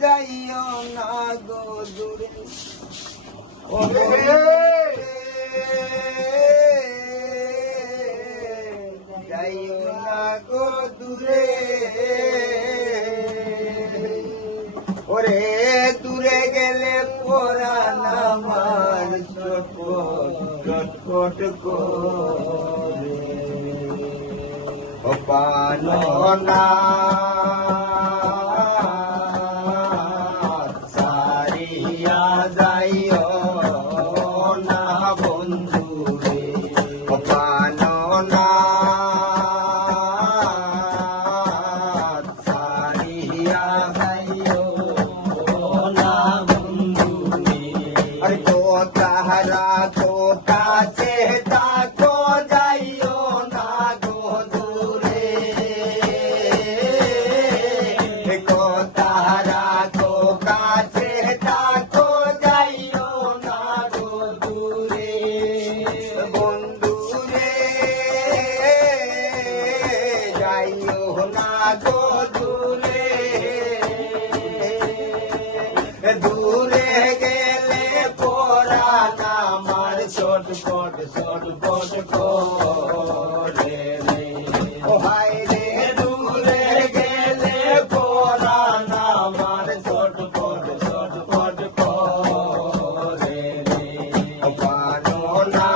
যাইও না গো দূরে যাইও না গো দূরে ওরে দূরে গেলে পরাণ আমার ছটফট করে ও পানো না সারিয়া যাইও না বন্ধু রে ও পানো না সারিয়া যাইও না বন্ধু রে আরে তো তাহারা তো কাছে তাকো যাইও না গো দূরে কো তাহারা কো কাছে তাকো যাইও না গো দূরে বন্ধু রে যাইও না গো দূরে দূরে গেলে পরাণ আমার ছটফট করে রে ও হায় রে দূরে গেলে পরাণ আমার ছটফট করে রে ও পানো না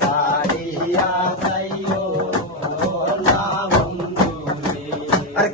সারিয়া যাইও না বন্ধু রে আর